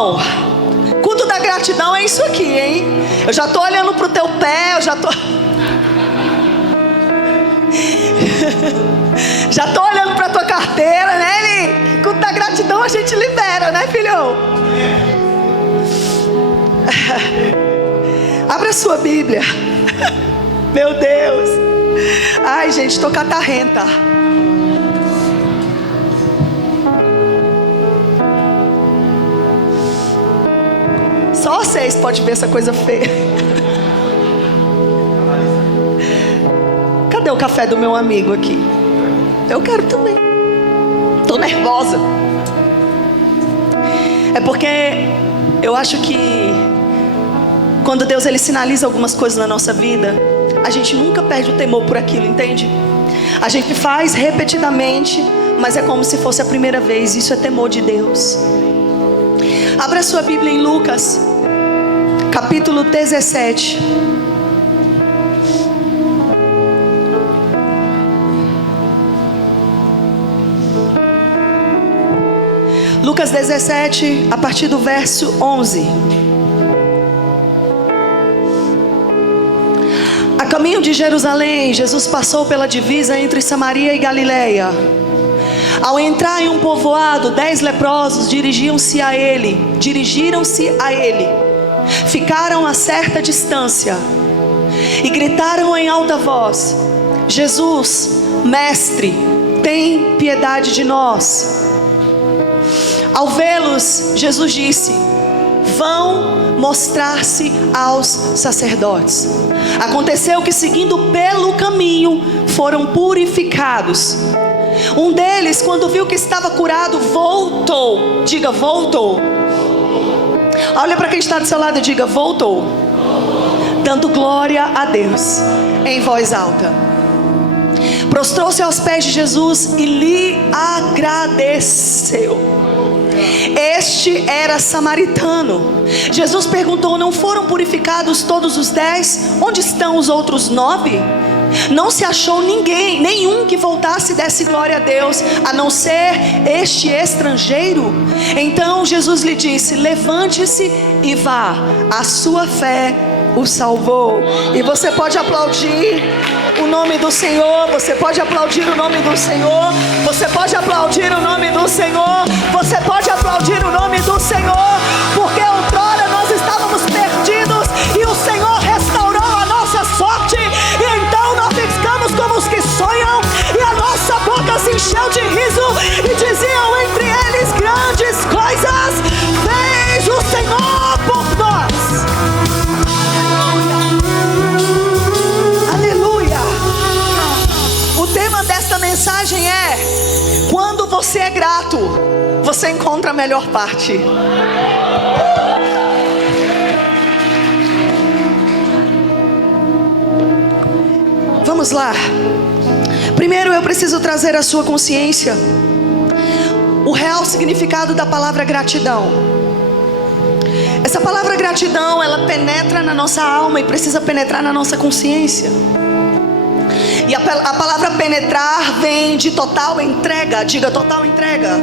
bom, culto da gratidão é isso aqui, hein? Eu já tô olhando pro teu pé, eu já tô já tô olhando pra tua carteira, né, Eli? Culto da gratidão a gente libera, né, filhão? Abra sua Bíblia. Meu Deus. Ai, gente, tô catarrenta. Só vocês podem ver essa coisa feia. Cadê o café do meu amigo aqui? Eu quero também. Tô nervosa. É porque eu acho que quando Deus ele sinaliza algumas coisas na nossa vida, a gente nunca perde o temor por aquilo, entende? A gente faz repetidamente, mas é como se fosse a primeira vez. Isso é temor de Deus. Abra sua Bíblia em Lucas, capítulo 17. Lucas 17, a partir do verso 11. A caminho de Jerusalém, Jesus passou pela divisa entre Samaria e Galileia. Ao entrar em um povoado, 10 leprosos dirigiram-se a ele. Ficaram a certa distância e gritaram em alta voz: Jesus, mestre, tem piedade de nós. Ao vê-los, Jesus disse: vão mostrar-se aos sacerdotes. Aconteceu que, seguindo pelo caminho, foram purificados. Um deles, quando viu que estava curado, voltou. Diga, voltou. Olha para quem está do seu lado e diga, voltou. Dando glória a Deus em voz alta. Prostrou-se aos pés de Jesus e lhe agradeceu. Este era samaritano. Jesus perguntou: não foram purificados todos os 10? Onde estão os outros 9? Não se achou nenhum que voltasse e desse glória a Deus, a não ser este estrangeiro. Então Jesus lhe disse: levante-se e vá, a sua fé o salvou. E você pode aplaudir o nome do Senhor. Você pode aplaudir o nome do Senhor. Você pode aplaudir o nome do Senhor. Você pode aplaudir o nome do Senhor, porque outrora nós estávamos perdidos e o Senhor restaurou a nossa sorte. E então nós ficamos como os que sonham, e a nossa boca se encheu de riso, e diziam entre eles: grandes coisas fez o Senhor por nós. Aleluia. O tema desta mensagem é: quando você é grato, você encontra a melhor parte. Vamos lá. Primeiro eu preciso trazer à sua consciência o real significado da palavra gratidão. Essa palavra gratidão, ela penetra na nossa alma e precisa penetrar na nossa consciência. E a palavra penetrar vem de total entrega. Diga, total entrega.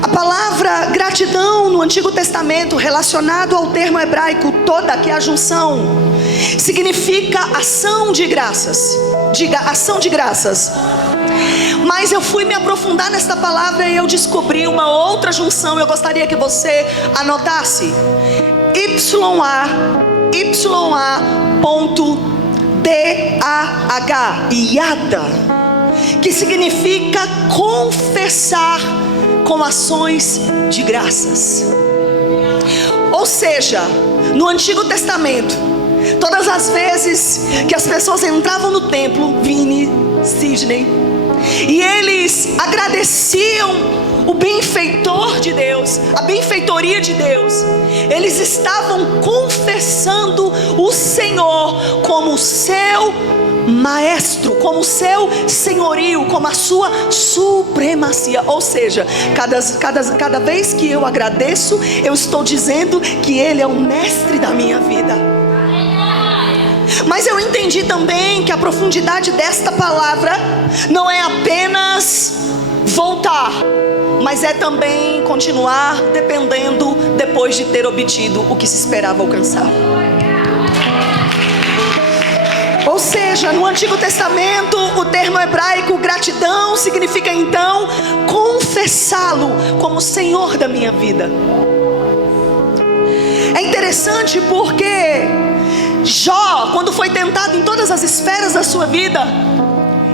A palavra gratidão no Antigo Testamento, relacionado ao termo hebraico toda, que é a junção, significa ação de graças. Diga, ação de graças. Mas eu fui me aprofundar nesta palavra e eu descobri uma outra junção. Eu gostaria que você anotasse: YA.DAH, Yada, que significa confessar com ações de graças. Ou seja, no Antigo Testamento, todas as vezes que as pessoas entravam no templo, Vini, Sidney, e eles agradeciam o benfeitor de Deus, a benfeitoria de Deus, eles estavam confessando o Senhor como seu maestro, como seu senhorio, como a sua supremacia. Ou seja, cada vez que eu agradeço, eu estou dizendo que Ele é o mestre da minha vida. Mas eu entendi também que a profundidade desta palavra não é apenas voltar, mas é também continuar dependendo depois de ter obtido o que se esperava alcançar. Ou seja, no Antigo Testamento, o termo hebraico gratidão significa então confessá-lo como Senhor da minha vida. É interessante porque Jó, quando foi tentado em todas as esferas da sua vida,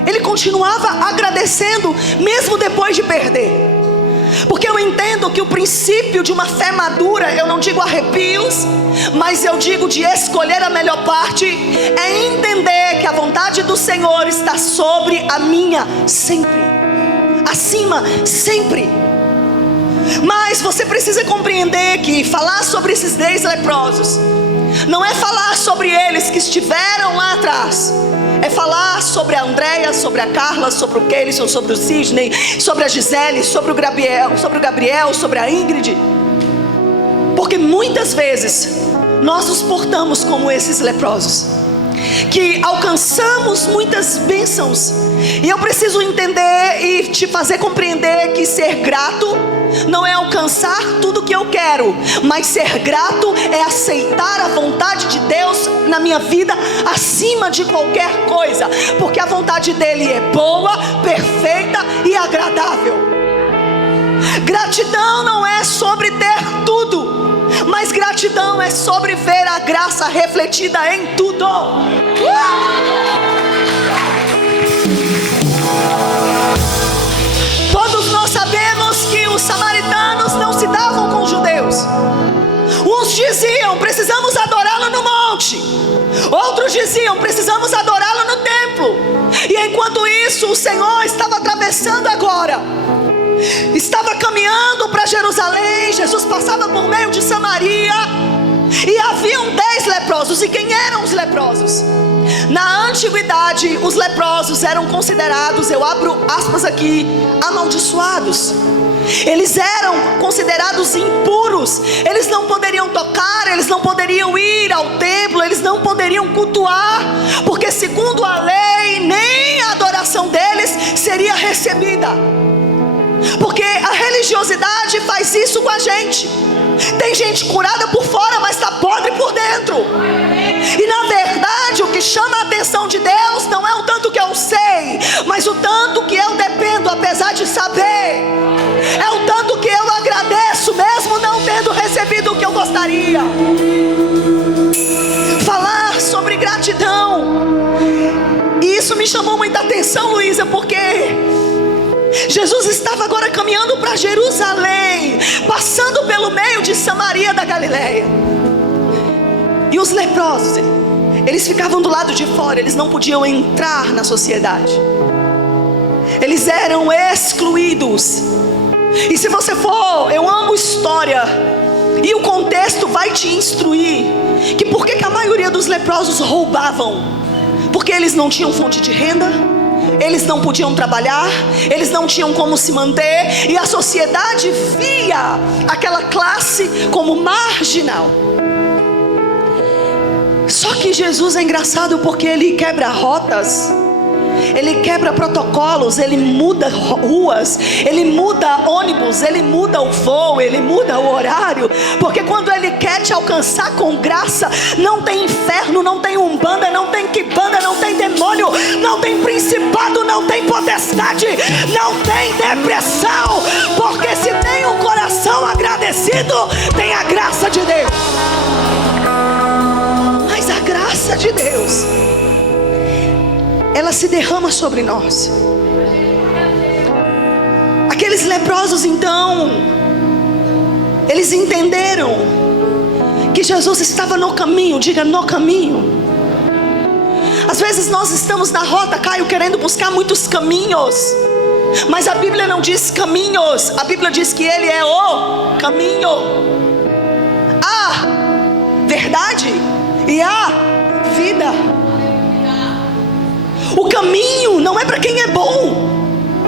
ele continuava agradecendo mesmo depois de perder. Porque eu entendo que o princípio de uma fé madura, eu não digo arrepios, mas eu digo de escolher a melhor parte, é entender que a vontade do Senhor está sobre a minha sempre, acima sempre. Mas você precisa compreender que falar sobre esses 10 leprosos não é falar sobre eles que estiveram lá atrás, é falar sobre a Andréia, sobre a Carla, sobre o Keilson, sobre o Sidney, sobre a Gisele, sobre o Gabriel, sobre a Ingrid. Porque muitas vezes nós nos portamos como esses leprosos, que alcançamos muitas bênçãos. E eu preciso entender e te fazer compreender que ser grato não é alcançar tudo que eu quero, mas ser grato é aceitar a vontade de Deus na minha vida acima de qualquer coisa, porque a vontade dele é boa, perfeita e agradável. Gratidão não é sobre ter tudo, mas gratidão é sobre ver a graça refletida em tudo. Todos nós sabemos que os samaritanos não se davam com os judeus. Uns diziam, precisamos adorá-lo no monte. Outros diziam, precisamos adorá-lo no templo. E enquanto isso, o Senhor estava atravessando agora, estava caminhando para Jerusalém. Jesus passava por meio de Samaria, e haviam 10 leprosos. E quem eram os leprosos? Na antiguidade, os leprosos eram considerados, eu abro aspas aqui, amaldiçoados. Eles eram considerados impuros. Eles não poderiam tocar, eles não poderiam ir ao templo, eles não poderiam cultuar, porque segundo a lei, nem a adoração deles seria recebida. Porque a religiosidade faz isso com a gente. Tem gente curada por fora, mas está podre por dentro. E na verdade, o que chama a atenção de Deus não é o tanto que eu sei, mas o tanto que eu dependo, apesar de saber. É o tanto que eu agradeço, mesmo não tendo recebido o que eu gostaria. Falar sobre gratidão, e isso me chamou muita atenção, Luísa, porque Jesus estava agora caminhando para Jerusalém, passando pelo meio de Samaria da Galileia. E os leprosos, eles ficavam do lado de fora, eles não podiam entrar na sociedade. Eles eram excluídos. E se você for, eu amo história, e o contexto vai te instruir que por que a maioria dos leprosos roubavam? Porque eles não tinham fonte de renda, eles não podiam trabalhar, eles não tinham como se manter, e a sociedade via aquela classe como marginal. Só que Jesus é engraçado porque ele quebra rotas, ele quebra protocolos, ele muda ruas, ele muda ônibus, ele muda o voo, ele muda o horário. Porque quando ele quer te alcançar com graça, não tem inferno, não tem umbanda, não tem quibanda, não tem demônio, não tem principado, não tem potestade, não tem depressão. Porque se tem um coração agradecido, tem a graça de Deus. Mas a graça de Deus, ela se derrama sobre nós. Aqueles leprosos então, eles entenderam que Jesus estava no caminho. Diga, no caminho. Às vezes nós estamos na rota, Caio, querendo buscar muitos caminhos, mas a Bíblia não diz caminhos, a Bíblia diz que Ele é o caminho, a verdade e a vida. O caminho não é para quem é bom,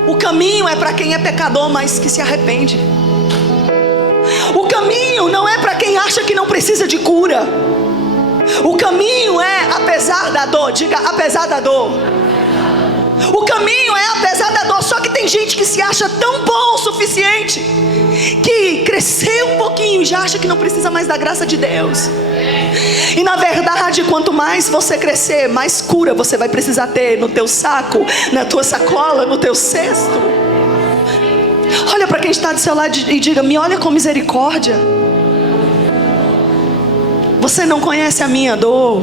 o caminho é para quem é pecador, mas que se arrepende. O caminho não é para quem acha que não precisa de cura. O caminho é apesar da dor. Diga, apesar da dor. O caminho é apesar da dor. Só que tem gente que se acha acha tão bom o suficiente, que cresceu um pouquinho e já acha que não precisa mais da graça de Deus. E na verdade, quanto mais você crescer, mais cura você vai precisar ter no teu saco, na tua sacola, no teu cesto. Olha para quem está do seu lado e diga: me olha com misericórdia. Você não conhece a minha dor.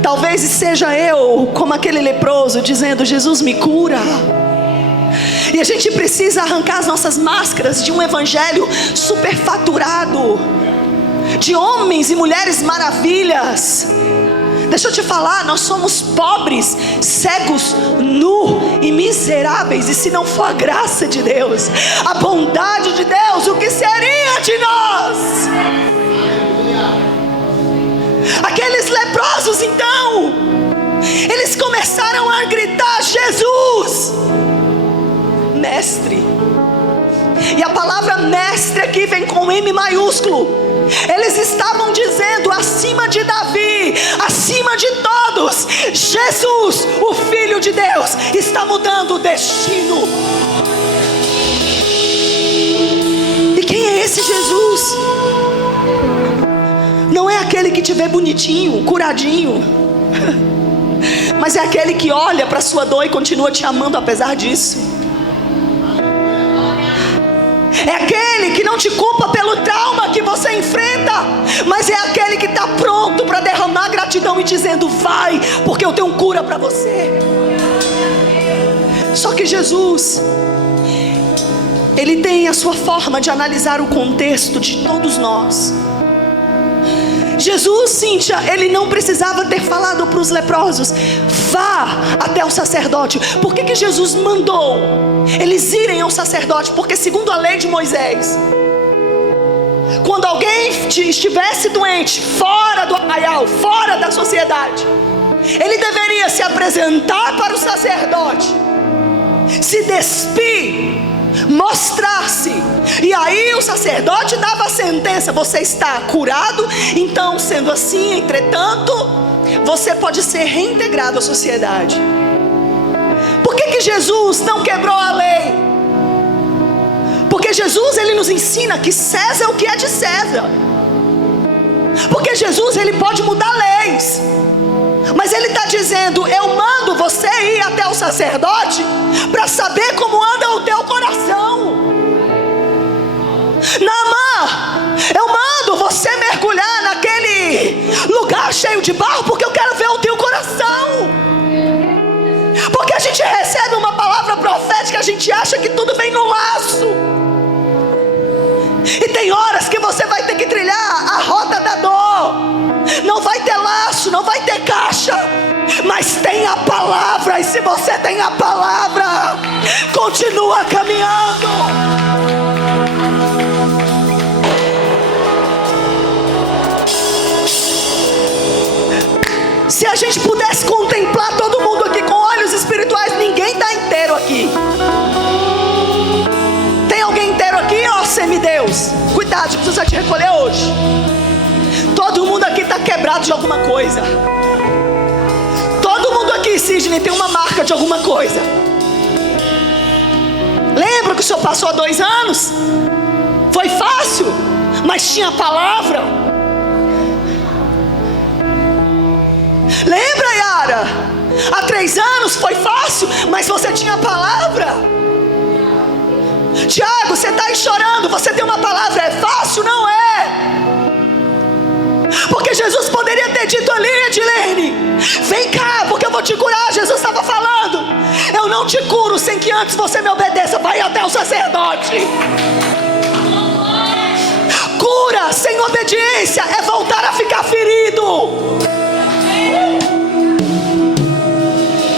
Talvez seja eu como aquele leproso dizendo: Jesus, me cura. E a gente precisa arrancar as nossas máscaras de um evangelho superfaturado, de homens e mulheres maravilhas. Deixa eu te falar, nós somos pobres, cegos, nu e miseráveis. E se não for a graça de Deus, a bondade de Deus, o que seria de nós? Aqueles leprosos então, eles começaram a gritar: Jesus, mestre. E a palavra mestre aqui vem com M maiúsculo. Eles estavam dizendo acima de Davi, acima de todos, Jesus, o Filho de Deus, está mudando o destino. E quem é esse Jesus? Não é aquele que te vê bonitinho, curadinho, mas é aquele que olha para a sua dor e continua te amando apesar disso. É aquele que não te culpa pelo trauma que você enfrenta, mas é aquele que está pronto para derramar gratidão e dizendo: vai, porque eu tenho cura para você. Só que Jesus, Ele tem a sua forma de analisar o contexto de todos nós. Jesus, Cíntia, Ele não precisava ter falado para os leprosos: vá até o sacerdote. Por que Jesus mandou eles irem ao sacerdote? Porque segundo a lei de Moisés, quando alguém estivesse doente, fora do arraial, fora da sociedade, ele deveria se apresentar para o sacerdote, se despir, mostrar-se, e aí o sacerdote dava a sentença: você está curado. Então, sendo assim, entretanto, você pode ser reintegrado à sociedade. Por que Jesus não quebrou a lei? Porque Jesus, Ele nos ensina que César é o que é de César. Porque Jesus, Ele pode mudar leis, mas Ele está dizendo: eu mando você ir até o sacerdote para saber como anda o teu coração. Naamã, eu mando você mergulhar naquele lugar cheio de barro, porque eu quero ver o teu coração. Porque a gente recebe uma palavra profética, a gente acha que tudo vem no laço. E tem horas que você vai ter que trilhar a rota da dor. Não vai ter laço, não vai ter caixa, mas tem a palavra. E se você tem a palavra, continua caminhando. Se a gente pudesse contemplar todo mundo aqui com olhos espirituais, ninguém está inteiro aqui. Tem alguém inteiro aqui, ó semideus? Cuidado, precisa te recolher hoje. Todo mundo aqui está quebrado de alguma coisa. Todo mundo aqui, Sidney, tem uma marca de alguma coisa. Lembra que o senhor passou há 2 anos? Foi fácil, mas tinha a palavra. Lembra, Yara? Há 3 anos foi fácil, mas você tinha a palavra. Tiago, você está aí chorando, você tem uma palavra. É fácil? Não é. Porque Jesus poderia ter dito ali: Edilene, vem cá, porque eu vou te curar. Jesus estava falando: eu não te curo sem que antes você me obedeça. Vai até o sacerdote. Cura sem obediência é voltar a ficar ferido.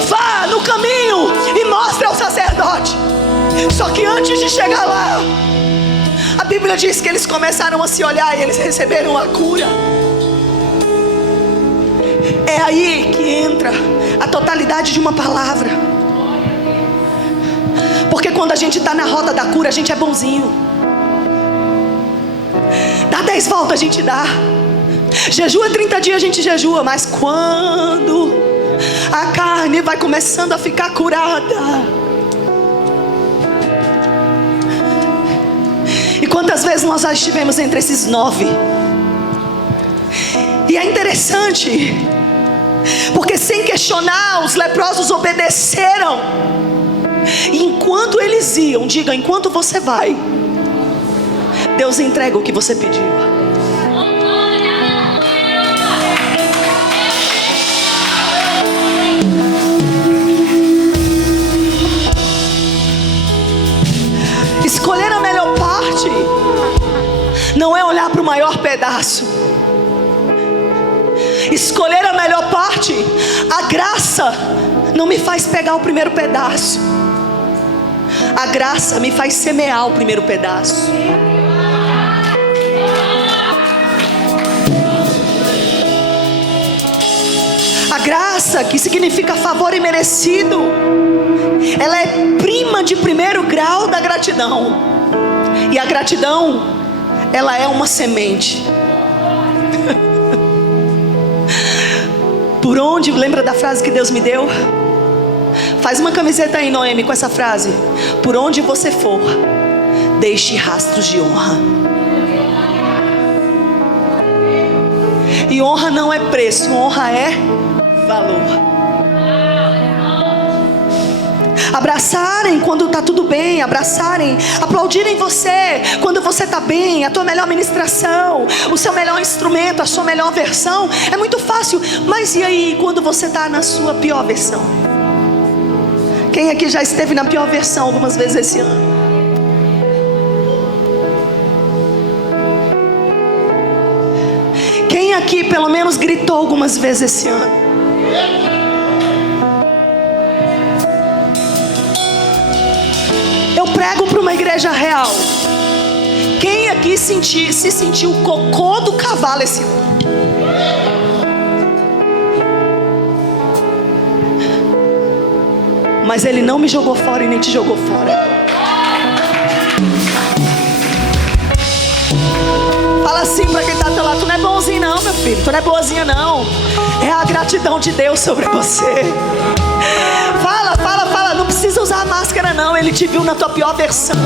Vá no caminho e mostre ao sacerdote. Só que antes de chegar lá, a Bíblia diz que eles começaram a se olhar e eles receberam a cura. É aí que entra a totalidade de uma palavra. Porque quando a gente está na roda da cura, a gente é bonzinho. Dá 10 voltas, a gente dá. Jejua 30 dias, a gente jejua. Mas quando a carne vai começando a ficar curada, Quantas vezes nós já estivemos entre esses 9? E é interessante, porque sem questionar, os leprosos obedeceram. E enquanto eles iam, diga, enquanto você vai, Deus entrega o que você pediu. Escolher a melhor parte não é olhar para o maior pedaço. Escolher a melhor parte, a graça não me faz pegar o primeiro pedaço. A graça me faz semear o primeiro pedaço. A graça, que significa favor imerecido, ela é prima de primeiro grau da gratidão. E a gratidão, ela é uma semente. Por onde, lembra da frase que Deus me deu? Faz uma camiseta aí, Noemi, com essa frase: por onde você for, deixe rastros de honra. E honra não é preço, honra é valor. Abraçarem quando está tudo bem, abraçarem, aplaudirem você quando você está bem, a tua melhor ministração, o seu melhor instrumento, a sua melhor versão, é muito fácil. Mas e aí quando você está na sua pior versão? Quem aqui já esteve na pior versão algumas vezes esse ano? Quem aqui pelo menos gritou algumas vezes esse ano? Eu prego para uma igreja real. Quem aqui se sentiu o cocô do cavalo esse ano? Mas Ele não me jogou fora e nem te jogou fora. Fala assim para quem está do teu lado: tu não é bonzinho não, meu filho, tu não é boazinha não. É a gratidão de Deus sobre você. Fala, fala, fala. Não precisa usar máscara não, Ele te viu na tua pior versão.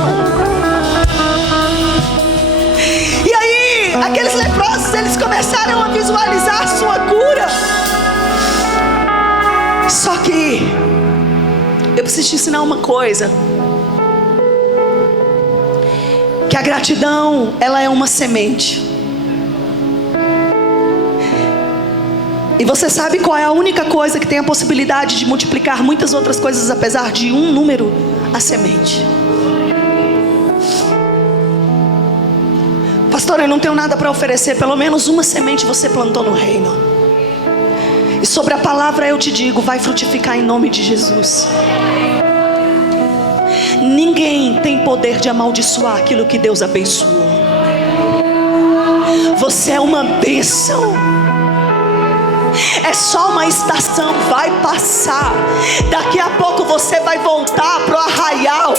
E aí, aqueles leprosos, eles começaram a visualizar a sua cura. Só que eu preciso te ensinar uma coisa: que a gratidão, ela é uma semente. E você sabe qual é a única coisa que tem a possibilidade de multiplicar muitas outras coisas, apesar de um número? A semente. Pastor, eu não tenho nada para oferecer. Pelo menos uma semente você plantou no reino. E sobre a palavra eu te digo: vai frutificar em nome de Jesus. Ninguém tem poder de amaldiçoar aquilo que Deus abençoou. Você é uma bênção. É só uma estação, vai passar. Daqui a pouco você vai voltar pro arraial.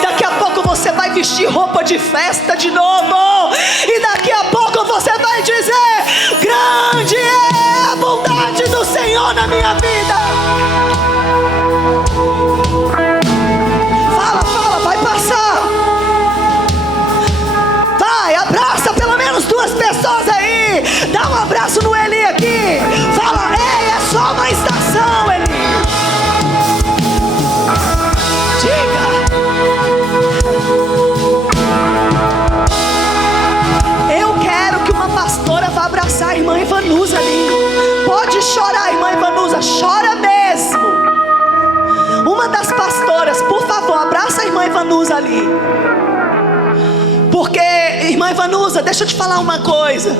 Daqui a pouco você vai vestir roupa de festa de novo. E daqui a pouco você vai dizer: grande é a bondade do Senhor na minha vida. Fala, fala, vai passar. Vai, abraça pelo menos 2 pessoas aí. Dá um abraço no Eli aqui. Fala: ei, é só uma estação, Eli. Diga: eu quero que uma pastora vá abraçar a irmã Ivanusa ali. Pode chorar, irmã Ivanusa, chora mesmo. Uma das pastoras, por favor, abraça a irmã Ivanusa ali. Porque, irmã Ivanusa, deixa eu te falar uma coisa.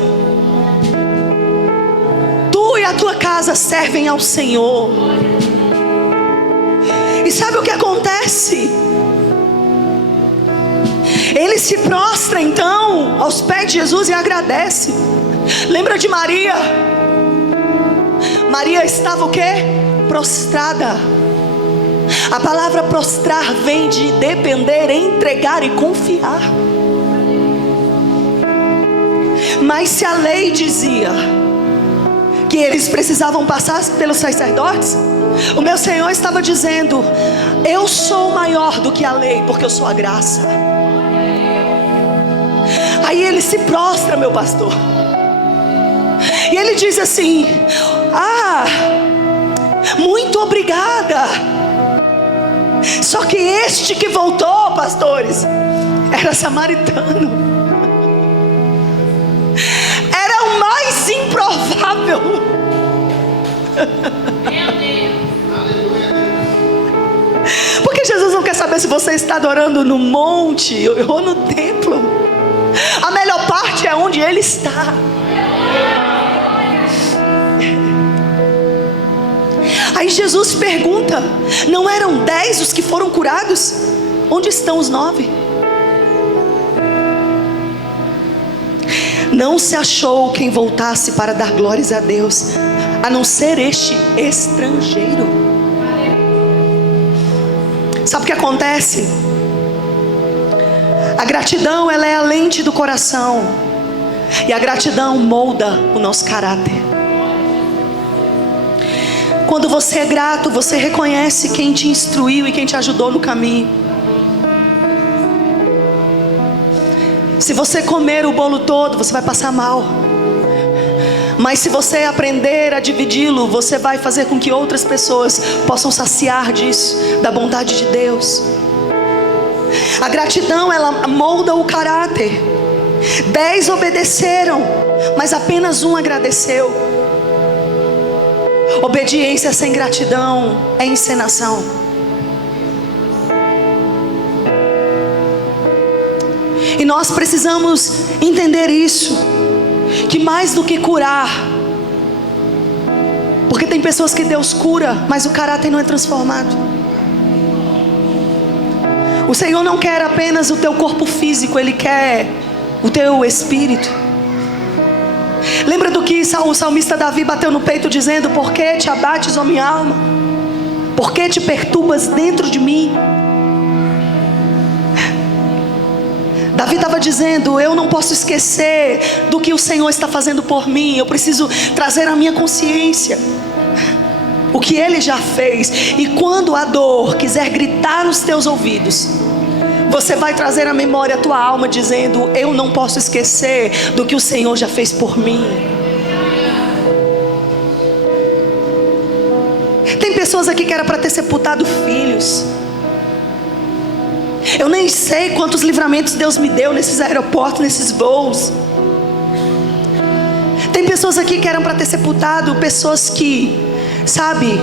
Tu e a tua casa servem ao Senhor. E sabe o que acontece? Ele se prostra então aos pés de Jesus e agradece. Lembra de Maria? Maria estava o quê? Prostrada. A palavra prostrar vem de depender, entregar e confiar. Mas se a lei dizia que eles precisavam passar pelos sacerdotes, o meu Senhor estava dizendo: eu sou maior do que a lei, porque eu sou a graça. Aí ele se prostra, meu pastor, e ele diz assim: ah, muito obrigada. Só que este que voltou, pastores, era samaritano. Era o mais improvável. Porque Jesus não quer saber se você está adorando no monte ou no templo. A melhor parte é onde Ele está. Aí Jesus pergunta: não eram 10 os que foram curados? Onde estão os 9? Não se achou quem voltasse para dar glórias a Deus, a não ser este estrangeiro. Sabe o que acontece? A gratidão, ela é a lente do coração, e a gratidão molda o nosso caráter. Quando você é grato, você reconhece quem te instruiu e quem te ajudou no caminho. Se você comer o bolo todo, você vai passar mal. Mas se você aprender a dividi-lo, você vai fazer com que outras pessoas possam saciar disso, da bondade de Deus. A gratidão, ela molda o caráter. 10 obedeceram, mas apenas um agradeceu. Obediência sem gratidão é encenação. E nós precisamos entender isso, que mais do que curar, porque tem pessoas que Deus cura, mas o caráter não é transformado. O Senhor não quer apenas o teu corpo físico, Ele quer o teu espírito. Lembra do que o salmista Davi bateu no peito dizendo: por que te abates, ó minha alma? Por que te perturbas dentro de mim? Davi estava dizendo: eu não posso esquecer do que o Senhor está fazendo por mim. Eu preciso trazer à minha consciência o que Ele já fez. E quando a dor quiser gritar nos teus ouvidos, você vai trazer à memória a tua alma dizendo: eu não posso esquecer do que o Senhor já fez por mim. Tem pessoas aqui que era para ter sepultado filhos. Eu nem sei quantos livramentos Deus me deu nesses aeroportos, nesses voos. Tem pessoas aqui que eram para ter sepultado pessoas que, sabe,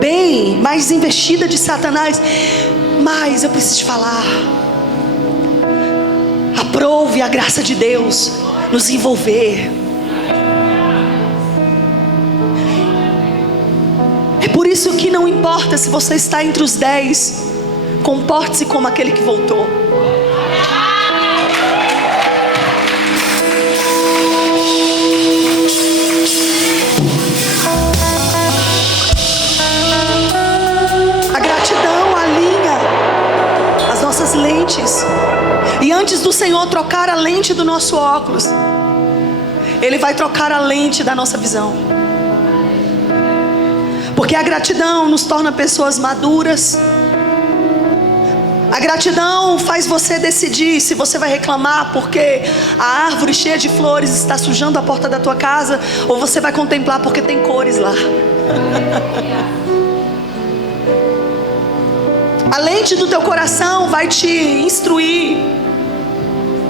bem mais investida de Satanás. Mas eu preciso te falar, aprove a graça de Deus nos envolver. É por isso que não importa se você está entre os 10, comporte-se como aquele que voltou. A gratidão alinha as nossas lentes. E antes do Senhor trocar a lente do nosso óculos, Ele vai trocar a lente da nossa visão. Porque a gratidão nos torna pessoas maduras. A gratidão faz você decidir se você vai reclamar porque a árvore cheia de flores está sujando a porta da tua casa, ou você vai contemplar porque tem cores lá. A lente do teu coração vai te instruir.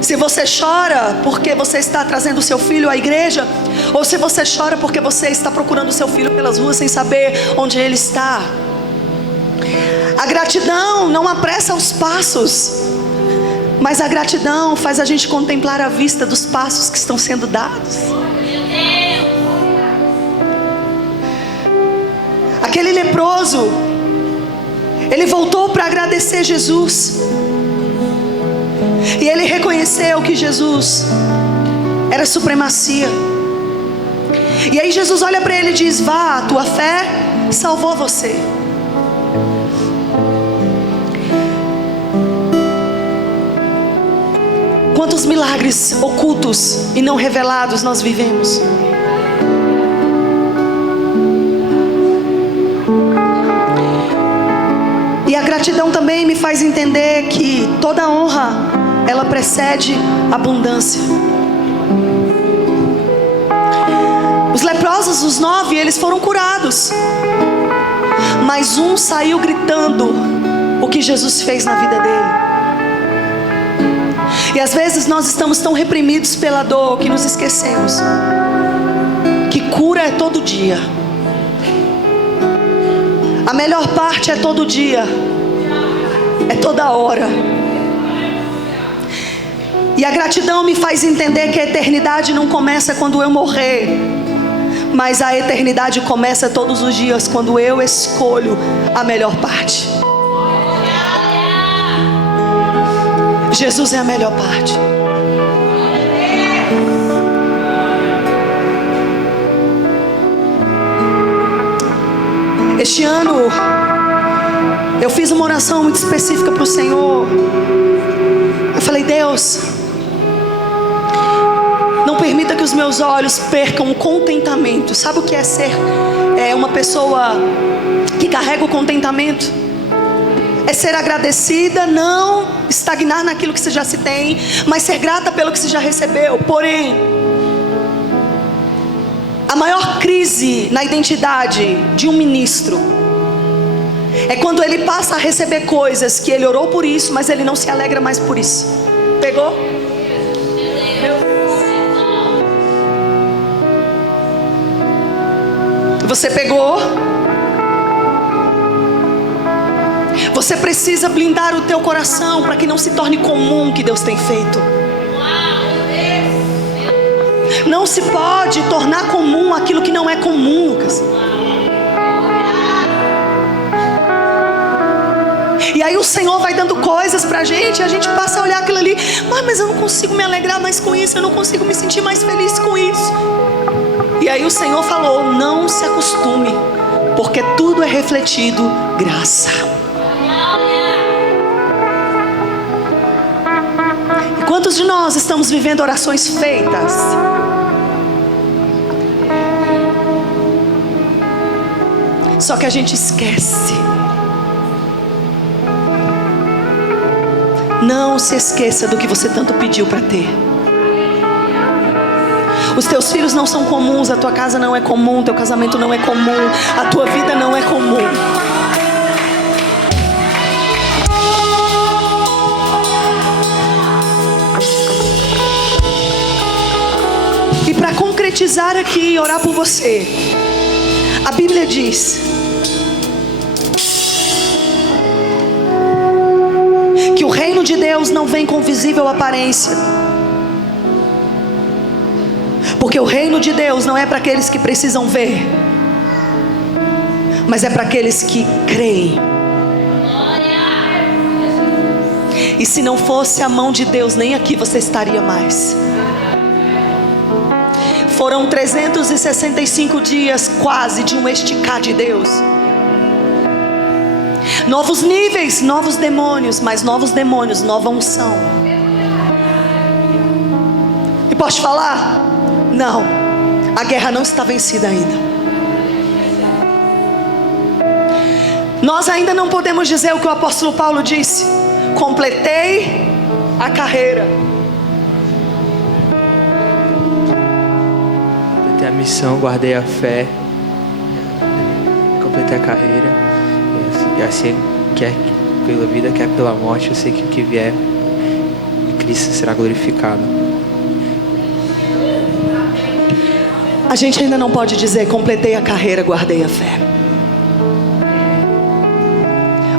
Se você chora porque você está trazendo o seu filho à igreja, ou se você chora porque você está procurando o seu filho pelas ruas sem saber onde ele está. A gratidão não apressa os passos, mas a gratidão faz a gente contemplar a vista dos passos que estão sendo dados. Aquele leproso, ele voltou para agradecer Jesus, e ele reconheceu que Jesus era supremacia. E aí Jesus olha para ele e diz: vá, a tua fé salvou você. Quantos milagres ocultos e não revelados nós vivemos? E a gratidão também me faz entender que toda honra ela precede abundância. Os leprosos, os 9, eles foram curados. Mas um saiu gritando o que Jesus fez na vida dele. E às vezes nós estamos tão reprimidos pela dor que nos esquecemos que cura é todo dia. A melhor parte é todo dia, é toda hora. E a gratidão me faz entender que a eternidade não começa quando eu morrer, mas a eternidade começa todos os dias quando eu escolho a melhor parte. Jesus é a melhor parte. Este ano eu fiz uma oração muito específica para o Senhor. Eu falei: Deus, não permita que os meus olhos percam o contentamento. Sabe o que é ser uma pessoa que carrega o contentamento? É ser agradecida, não estagnar naquilo que você já se tem, mas ser grata pelo que você já recebeu. Porém, a maior crise na identidade de um ministro é quando ele passa a receber coisas que ele orou por isso, mas ele não se alegra mais por isso. Pegou? Você pegou? Você precisa blindar o teu coração para que não se torne comum o que Deus tem feito. Não se pode tornar comum aquilo que não é comum, Lucas. E aí o Senhor vai dando coisas pra gente, e a gente passa a olhar aquilo ali: mas eu não consigo me alegrar mais com isso, eu não consigo me sentir mais feliz com isso. E aí o Senhor falou: não se acostume, porque tudo é refletido graça. E quantos de nós estamos vivendo orações feitas? Só que a gente esquece. Não se esqueça do que você tanto pediu para ter. Os teus filhos não são comuns, a tua casa não é comum, teu casamento não é comum, a tua vida não é comum. E para concretizar aqui, orar por você, a Bíblia diz que o reino de Deus não vem com visível aparência, porque o reino de Deus não é para aqueles que precisam ver, mas é para aqueles que creem. E se não fosse a mão de Deus, nem aqui você estaria mais. Foram 365 dias quase de um esticar de Deus. Novos níveis, novos demônios, mas novos demônios, nova unção. E posso te falar? Não, a guerra não está vencida ainda. Nós ainda não podemos dizer o que o apóstolo Paulo disse: completei a carreira. Completei a missão, guardei a fé, completei a carreira. E assim, quer pela vida, quer pela morte, eu sei que o que vier, Cristo será glorificado. A gente ainda não pode dizer: completei a carreira, guardei a fé.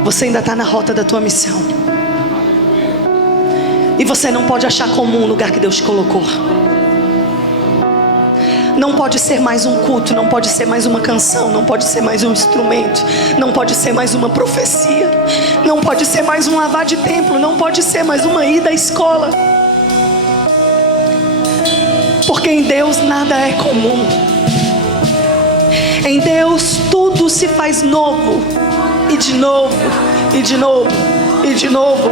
Você ainda está na rota da tua missão. E você não pode achar comum o lugar que Deus te colocou. Não pode ser mais um culto, não pode ser mais uma canção, não pode ser mais um instrumento, não pode ser mais uma profecia, não pode ser mais um lavar de templo, não pode ser mais uma ida à escola. Porque em Deus nada é comum. Em Deus tudo se faz novo, e de novo, e de novo, e de novo.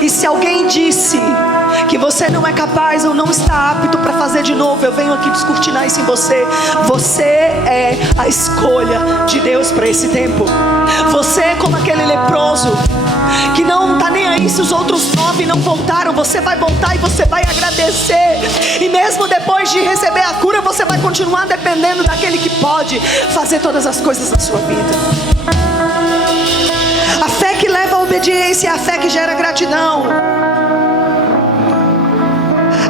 E se alguém disse que você não é capaz ou não está apto para fazer de novo, eu venho aqui descortinar isso em você. Você é a escolha de Deus para esse tempo. Você é como aquele leproso que não está nem aí se os outros 9 não voltaram, você vai voltar e você vai agradecer. E mesmo depois de receber a cura, você vai continuar dependendo daquele que pode fazer todas as coisas na sua vida. A fé que leva à obediência é a fé que gera gratidão.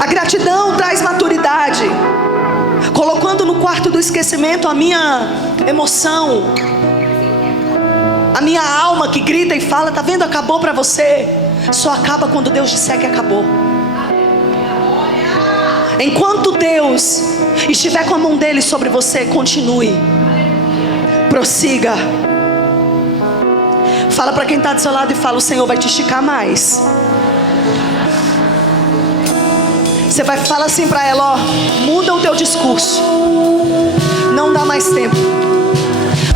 A gratidão traz maturidade, colocando no quarto do esquecimento a minha emoção, a minha alma que grita e fala: tá vendo, acabou para você. Só acaba quando Deus disser que acabou. Enquanto Deus estiver com a mão dele sobre você, continue, prossiga. Fala para quem está do seu lado e fala: o Senhor vai te esticar mais. Você vai falar assim para ela: ó, muda o teu discurso, não dá mais tempo.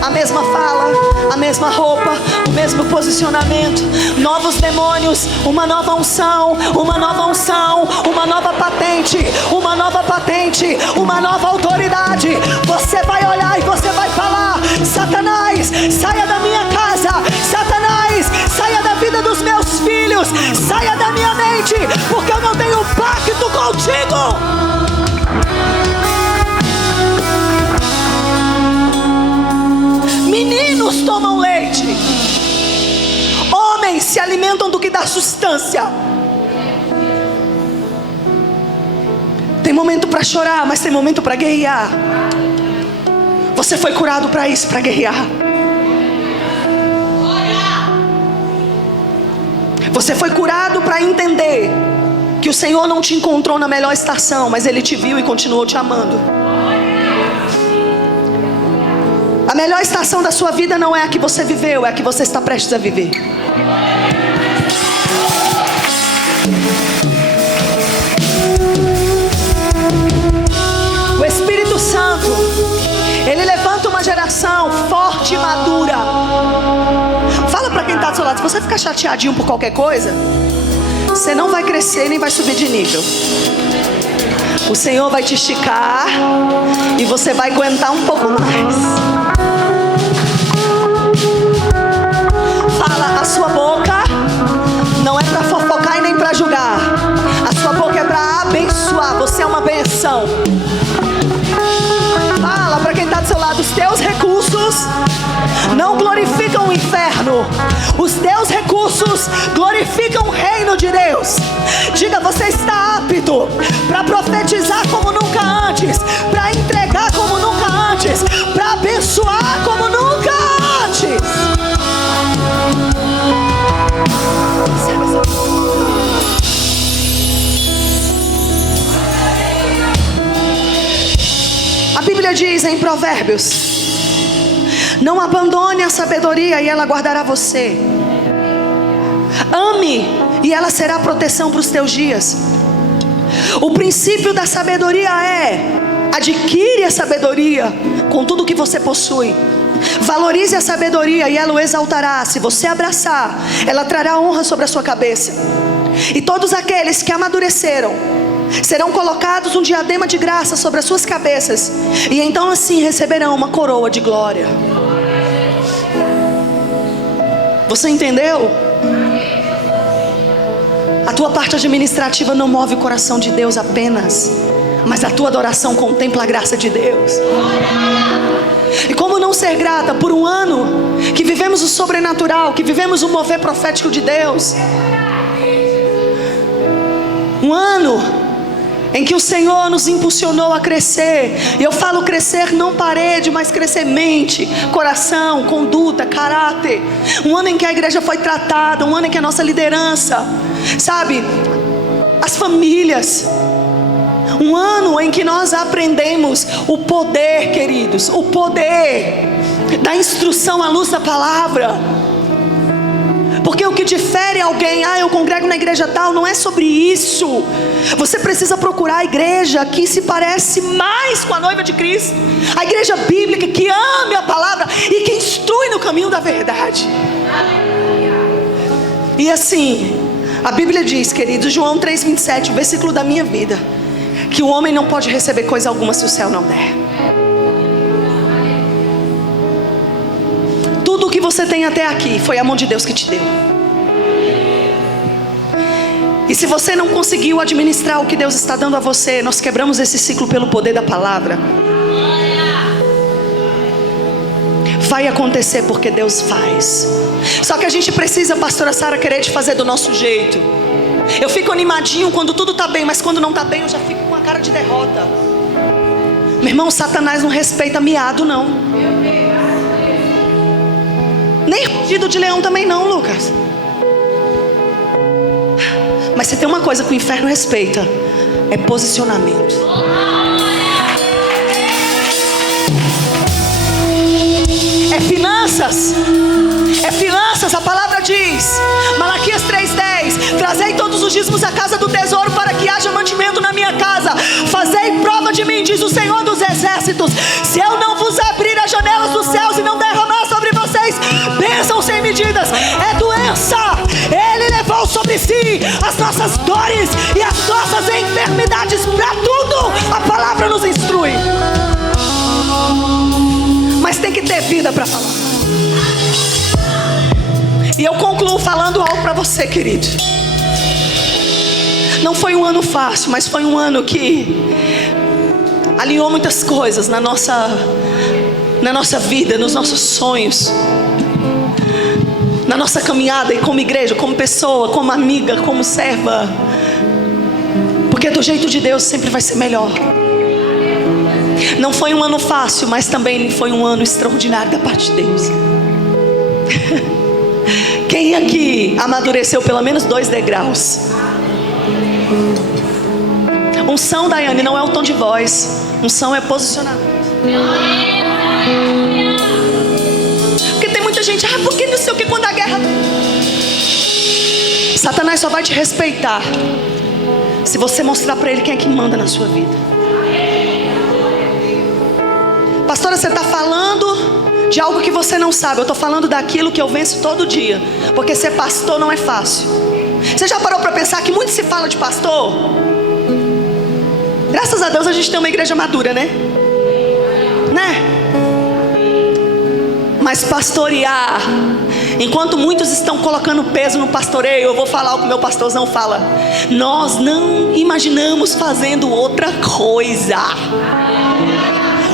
A mesma fala, a mesma roupa, o mesmo posicionamento, novos demônios, uma nova unção, uma nova unção, uma nova patente, uma nova patente, uma nova autoridade. Você vai olhar e você vai falar: Satanás, saia da minha casa. Satanás, saia da vida dos meus filhos. Saia da minha mente, porque eu não tenho pacto contigo. Meninos tomam leite, homens se alimentam do que dá sustância. Tem momento para chorar, mas tem momento para guerrear. Você foi curado para isso, para guerrear. Você foi curado para entender que o Senhor não te encontrou na melhor estação, mas Ele te viu e continuou te amando. A melhor estação da sua vida não é a que você viveu, é a que você está prestes a viver. O Espírito Santo, Ele levanta uma geração forte e madura. Fala para quem está do seu lado: se você ficar chateadinho por qualquer coisa, você não vai crescer nem vai subir de nível. O Senhor vai te esticar e você vai aguentar um pouco mais. Fala: a sua boca não é para fofocar e nem para julgar. A sua boca é para abençoar. Você é uma benção. Fala para quem está do seu lado: os teus recursos não glorificam o inferno. Os teus recursos glorificam o reino de Deus. Diga: você está apto para profetizar como nunca antes, para entregar como nunca antes, para abençoar como nunca antes. A Bíblia diz em Provérbios: não abandone a sabedoria e ela guardará você. Ame e ela será proteção para os teus dias. O princípio da sabedoria é: adquire a sabedoria com tudo que você possui. Valorize a sabedoria e ela o exaltará. Se você abraçar, ela trará honra sobre a sua cabeça. E todos aqueles que amadureceram serão colocados um diadema de graça sobre as suas cabeças, e então assim receberão uma coroa de glória. Você entendeu? A tua parte administrativa não move o coração de Deus apenas, mas a tua adoração contempla a graça de Deus. E como não ser grata por um ano que vivemos o sobrenatural, que vivemos o mover profético de Deus? Um ano em que o Senhor nos impulsionou a crescer. E eu falo crescer não parede, mas crescer mente, coração, conduta, caráter. Um ano em que a igreja foi tratada, um ano em que a nossa liderança, sabe, as famílias. Um ano em que nós aprendemos o poder, queridos, o poder da instrução à luz da palavra. Porque o que difere alguém: ah, eu congrego na igreja tal, não é sobre isso. Você precisa procurar a igreja que se parece mais com a noiva de Cristo, a igreja bíblica que ame a palavra e que instrui no caminho da verdade. E assim, a Bíblia diz, queridos, João 3,27, o versículo da minha vida, que o homem não pode receber coisa alguma se o céu não der. Tudo o que você tem até aqui foi a mão de Deus que te deu. E se você não conseguiu administrar o que Deus está dando a você, nós quebramos esse ciclo pelo poder da palavra. Vai acontecer porque Deus faz. Só que a gente precisa, pastora Sara, querer te fazer do nosso jeito. Eu fico animadinho quando tudo está bem, mas quando não está bem eu já fico com a cara de derrota. Meu irmão, Satanás não respeita miado não. Nem rugido de leão também não, Lucas. Mas se tem uma coisa que o inferno respeita, é posicionamento. É finanças. É finanças, a palavra diz, Malaquias 3:10: trazei todos os dízimos à casa do tesouro, para que haja mantimento na minha casa. Fazei prova de mim, diz o Senhor dos exércitos, se eu não vos abrir as janelas dos céus e não derramar sobre vocês bênçãos sem medidas. É doença. Ele levou sobre si as nossas dores e as nossas enfermidades. Para tudo a palavra nos instrui. Mas tem que ter vida para falar. E eu concluo falando algo para você, querido. Não foi um ano fácil, mas foi um ano que alinhou muitas coisas na nossa vida, nos nossos sonhos, na nossa caminhada, e como igreja, como pessoa, como amiga, como serva. Porque do jeito de Deus sempre vai ser melhor. Não foi um ano fácil, mas também foi um ano extraordinário da parte de Deus. Quem aqui amadureceu pelo menos 2 degraus? Unção, Daiane, não é o tom de voz. Unção é posicionamento. Porque tem muita gente, porque não sei o que, quando a guerra... Satanás só vai te respeitar se você mostrar para ele quem é que manda na sua vida. Pastora, você está falando de algo que você não sabe. Eu estou falando daquilo que eu venço todo dia. Porque ser pastor não é fácil. Você já parou para pensar que muito se fala de pastor? Graças a Deus a gente tem uma igreja madura, né? Mas pastorear, enquanto muitos estão colocando peso no pastoreio, eu vou falar o que meu pastorzão fala: nós não imaginamos fazendo outra coisa.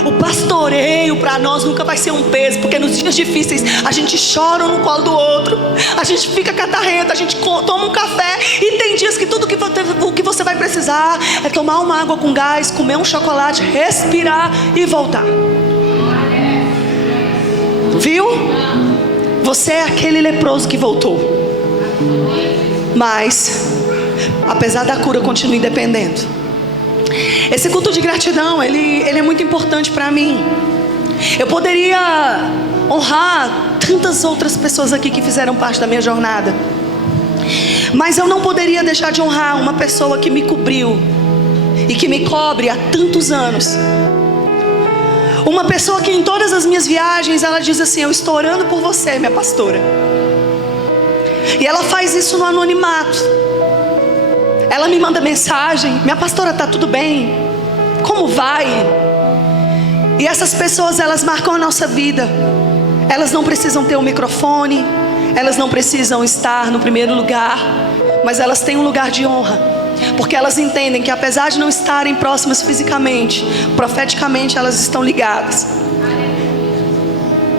O pastoreio para nós nunca vai ser um peso, porque nos dias difíceis a gente chora um no colo do outro, a gente fica catarrento, a gente toma um café, e tem dias que tudo o que você vai precisar é tomar uma água com gás, comer um chocolate, respirar e voltar. Viu? Você é aquele leproso que voltou. Mas apesar da cura, continue dependendo. Esse culto de gratidão, ele é muito importante para mim. Eu poderia honrar tantas outras pessoas aqui que fizeram parte da minha jornada, mas eu não poderia deixar de honrar uma pessoa que me cobriu e que me cobre há tantos anos. Uma pessoa que em todas as minhas viagens ela diz assim: eu estou orando por você, minha pastora. E ela faz isso no anonimato. Ela me manda mensagem: minha pastora, tá tudo bem? Como vai? E essas pessoas, elas marcam a nossa vida. Elas não precisam ter um microfone, elas não precisam estar no primeiro lugar, mas elas têm um lugar de honra, porque elas entendem que apesar de não estarem próximas fisicamente, profeticamente elas estão ligadas.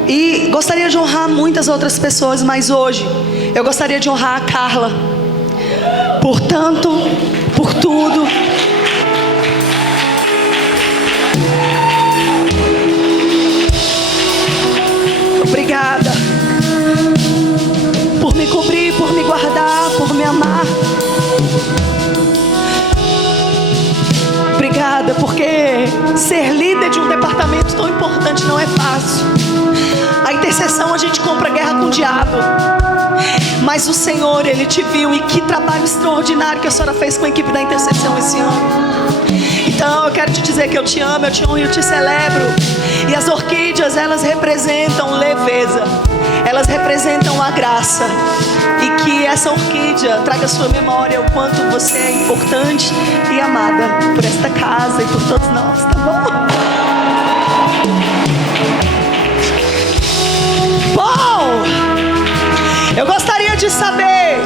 E gostaria de honrar muitas outras pessoas, mas hoje eu gostaria de honrar a Carla. Portanto, por tudo. Obrigada por me cobrir, por me guardar, por me amar. Obrigada porque ser líder de um departamento tão importante não é fácil. A intercessão a gente compra guerra com o diabo. Mas o Senhor, Ele te viu, e que trabalho extraordinário que a senhora fez com a equipe da intercessão esse ano. Então eu quero te dizer que eu te amo, eu te honro e eu te celebro. E as orquídeas, elas representam leveza, elas representam a graça. E que essa orquídea traga à sua memória o quanto você é importante e amada por esta casa e por todos nós, tá bom? Bom, eu gostaria de saber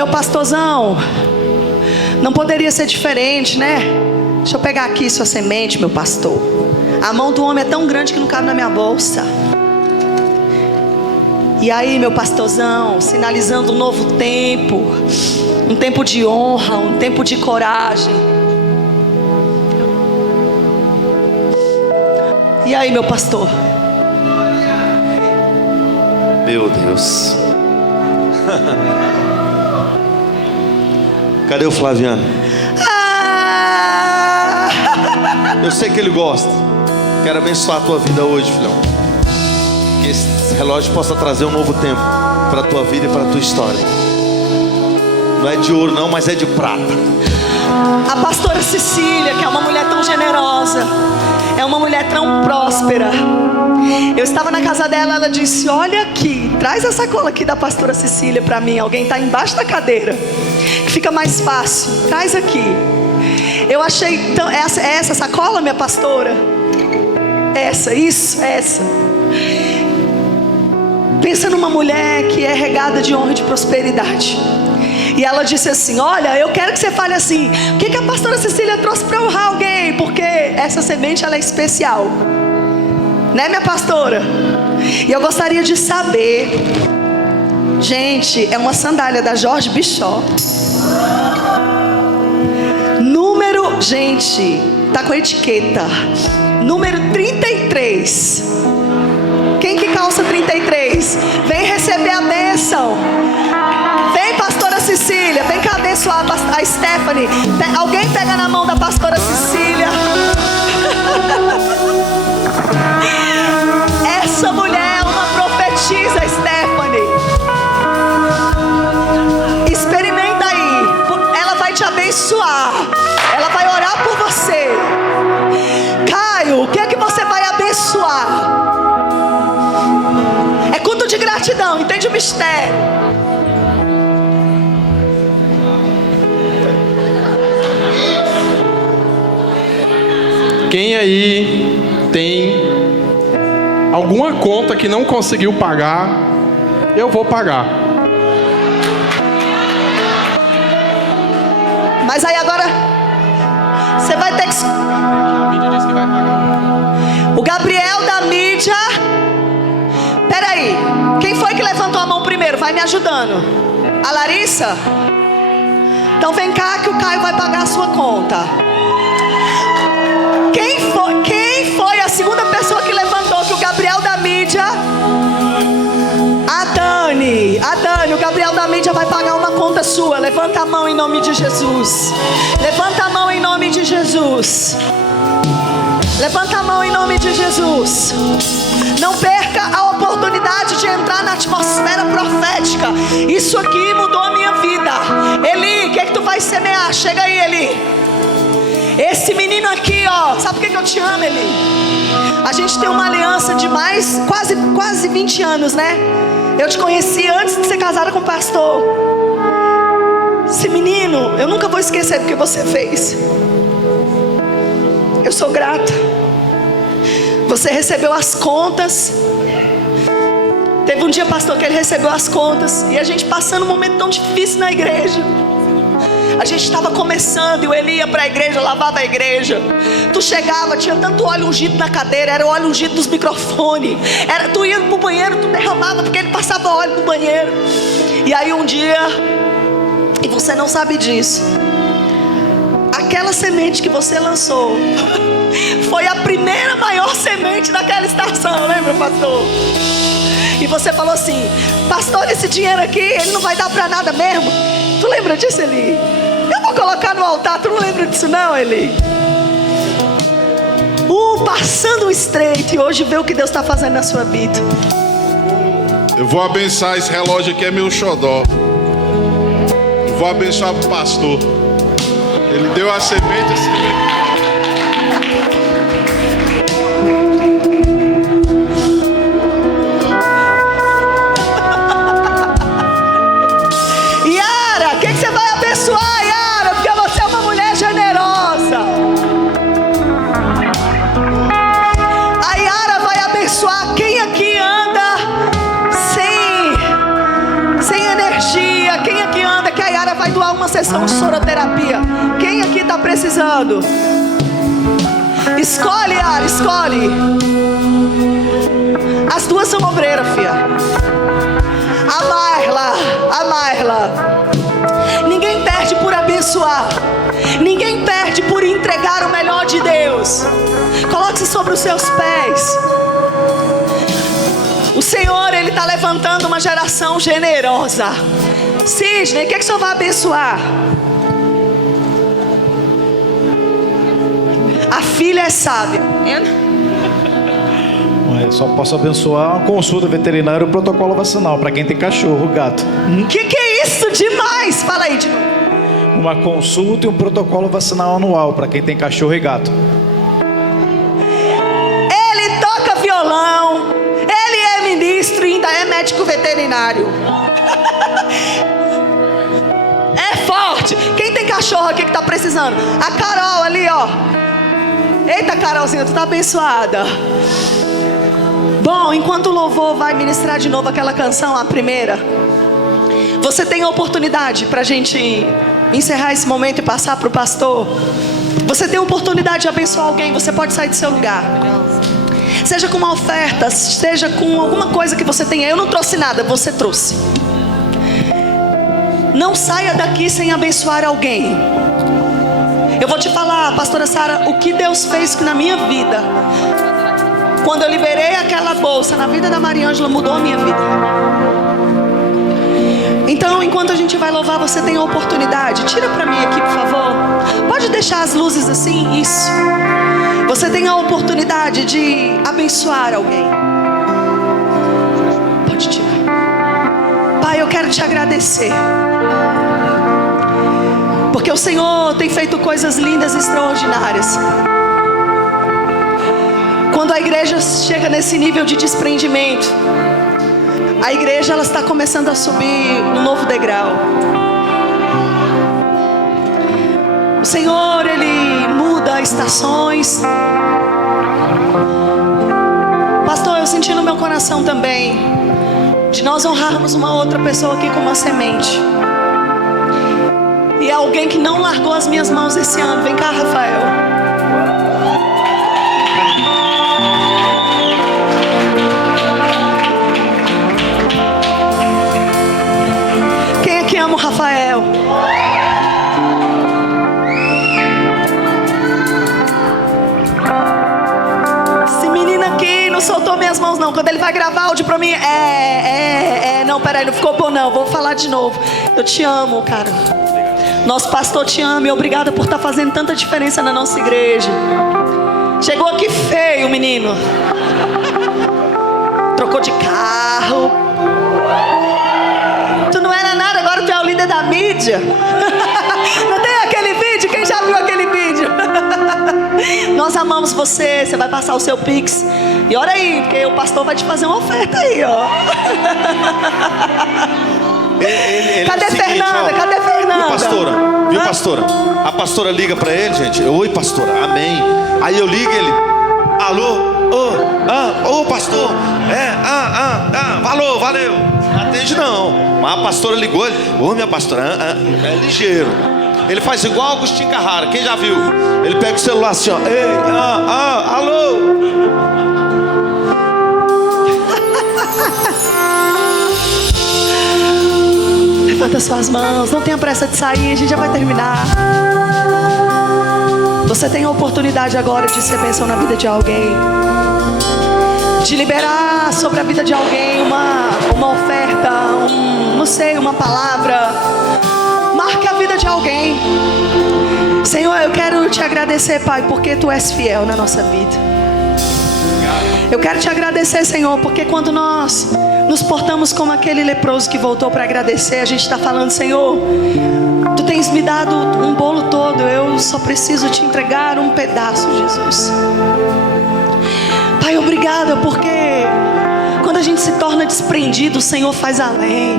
Meu pastorzão, não poderia ser diferente, né? Deixa eu pegar aqui sua semente, meu pastor. A mão do homem é tão grande que não cabe na minha bolsa. E aí, meu pastorzão, sinalizando um novo tempo, um tempo de honra, um tempo de coragem. E aí, meu pastor? Meu Deus. Cadê o Flaviano? Eu sei que ele gosta. Quero abençoar a tua vida hoje, filhão. Que esse relógio possa trazer um novo tempo para a tua vida e para a tua história. Não é de ouro não, mas é de prata. A pastora Cecília, que é uma mulher tão generosa, é uma mulher tão próspera. Eu estava na casa dela, ela disse: olha aqui, traz a sacola aqui da pastora Cecília para mim. Alguém está embaixo da cadeira, que fica mais fácil. Traz aqui. Eu achei tão... essa sacola, minha pastora? Essa. Pensa numa mulher que é regada de honra e de prosperidade. E ela disse assim: olha, eu quero que você fale assim: o que a pastora Cecília trouxe para honrar alguém? Porque essa semente, ela é especial, né, minha pastora? E eu gostaria de saber, gente, é uma sandália da Jorge Bichó, número, gente, tá com etiqueta, número 33. Quem que calça 33? Vem receber a bênção. Vem, pastora Cecília. Vem cá abençoar a Stephanie. Alguém pega na mão da pastora Cecília. Essa mulher é uma profetisa, Stephanie. Experimenta aí. Ela vai te abençoar. Ela vai orar por você. Caio, o que é que você vai abençoar? É culto de gratidão, entende o mistério? Quem aí tem alguma conta que não conseguiu pagar? Eu vou pagar. Mas aí agora você vai ter que... A mídia disse que vai pagar. O Gabriel da mídia... Peraí, quem foi que levantou a mão primeiro? Vai me ajudando. A Larissa? Então vem cá que o Caio vai pagar a sua conta. Quem foi a segunda pessoa que levantou? Que o Gabriel da mídia... A Dani, o Gabriel da mídia vai pagar uma conta sua. Levanta a mão em nome de Jesus. Levanta a mão em nome de Jesus. Levanta a mão em nome de Jesus. Não perca a oportunidade de entrar na atmosfera profética. Isso aqui mudou a minha vida. Eli, o que é que tu vai semear? Chega aí, Eli. Esse menino aqui, ó, sabe por que eu te amo, Eli? A gente tem uma aliança de quase 20 anos, né? Eu te conheci antes de ser casada com o pastor. Esse menino, eu nunca vou esquecer do que você fez. Eu sou grata. Você recebeu as contas. Teve um dia, pastor, que ele recebeu as contas. E a gente passando um momento tão difícil na igreja. A gente estava começando e o Eli ia para a igreja, lavava a igreja. Tu chegava, tinha tanto óleo ungido na cadeira, era o óleo ungido dos microfones. Tu ia pro banheiro, tu derramava, porque ele passava óleo no banheiro. E aí um dia, e você não sabe disso, aquela semente que você lançou foi a primeira maior semente daquela estação, lembra, pastor? E você falou assim: pastor, esse dinheiro aqui, ele não vai dar para nada mesmo. Tu lembra disso, Eli? Eu vou colocar no altar. Tu não lembra disso não, Eli? Passando o estreito. E hoje vê o que Deus está fazendo na sua vida. Eu vou abençoar esse relógio aqui, é meu xodó. Eu vou abençoar o pastor. Ele deu a semente assim. Yara, porque você é uma mulher generosa. A Yara vai abençoar quem aqui anda sem energia, quem aqui anda, que a Yara vai doar uma sessão de soroterapia. Quem aqui está precisando? Escolhe, Ara, escolhe. As duas são obreiras, filha. A Marla. Ninguém perde por abençoar. Ninguém perde por entregar o melhor de Deus. Coloque-se sobre os seus pés. O Senhor, Ele está levantando uma geração generosa. Sidney, o que o Senhor vai abençoar? A filha é sábia. Eu só posso abençoar uma consulta veterinária e um protocolo vacinal para quem tem cachorro, gato. Que é isso? Demais! Fala aí de novo. Uma consulta e um protocolo vacinal anual para quem tem cachorro e gato. Ele toca violão, ele é ministro e ainda é médico veterinário. É forte. Quem tem cachorro aqui que tá precisando? A Carol ali, ó. Eita, Carolzinha, tu tá abençoada. Bom, enquanto o louvor vai ministrar de novo aquela canção, a primeira, você tem a oportunidade pra gente encerrar esse momento e passar pro pastor. Você tem a oportunidade de abençoar alguém. Você pode sair do seu lugar, seja com uma oferta, seja com alguma coisa que você tenha. Eu não trouxe nada, você trouxe. Não saia daqui sem abençoar alguém. Eu vou te falar, pastora Sara, o que Deus fez na minha vida. Quando eu liberei aquela bolsa na vida da Mariângela, mudou a minha vida. Então, enquanto a gente vai louvar, você tem a oportunidade. Tira para mim aqui, por favor. Pode deixar as luzes assim, isso. Você tem a oportunidade de abençoar alguém. Pode tirar. Pai, eu quero te agradecer, porque o Senhor tem feito coisas lindas e extraordinárias. Quando a igreja chega nesse nível de desprendimento, a igreja ela está começando a subir um novo degrau. O Senhor, Ele muda estações. Pastor, eu senti no meu coração também de nós honrarmos uma outra pessoa aqui com uma semente. E é alguém que não largou as minhas mãos esse ano. Vem cá, Rafael. Amo Rafael. Esse menino aqui não soltou minhas mãos não. Quando ele vai gravar áudio pra mim, não, peraí, não ficou bom não. Vou falar de novo. Eu te amo, cara. Nosso pastor te ama e obrigada por estar fazendo tanta diferença na nossa igreja. Chegou aqui feio, menino. Trocou de carro. Tu não era nada, agora tu é o líder da mídia. Não tem aquele vídeo? Quem já viu aquele vídeo? Nós amamos você. Você vai passar o seu Pix. E olha aí, porque o pastor vai te fazer uma oferta aí, ó. Cadê é Fernanda? Cadê Fernanda? Viu, pastora? A pastora liga pra ele, gente. Oi, pastora, amém. Aí eu ligo ele. Alô? Ô, pastor. Valeu. Não atende não. Mas a pastora ligou. Ô, minha pastora. É ligeiro. Ele faz igual Agostinho Carrara. Quem já viu? Ele pega o celular assim, ó. Ei, alô? Levanta suas mãos. Não tenha pressa de sair. A gente já vai terminar. Você tem a oportunidade agora de ser bênção na vida de alguém, de liberar sobre a vida de alguém uma oferta, não sei, uma palavra. Marque a vida de alguém. Senhor, eu quero te agradecer, Pai, porque Tu és fiel na nossa vida. Eu quero te agradecer, Senhor, porque quando nós nos portamos como aquele leproso que voltou para agradecer, a gente está falando, Senhor, Tu tens me dado um bolo todo, eu só preciso te entregar um pedaço, Jesus. Pai, obrigada, porque quando a gente se torna desprendido, o Senhor faz além.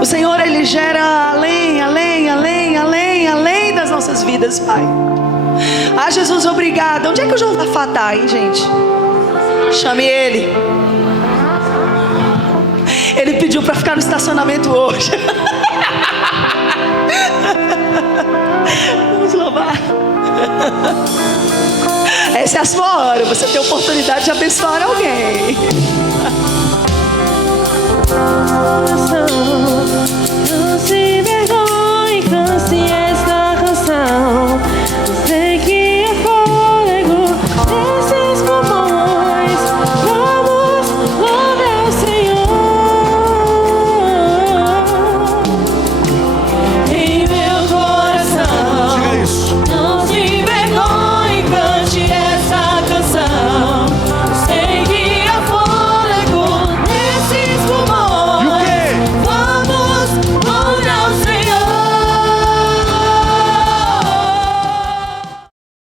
O Senhor, Ele gera além das nossas vidas, Pai. Ah, Jesus, obrigada. Onde é que o Josafá está, hein, gente? Chame ele. Ele pediu para ficar no estacionamento hoje. Essa é a sua hora. Você tem a oportunidade de abençoar alguém.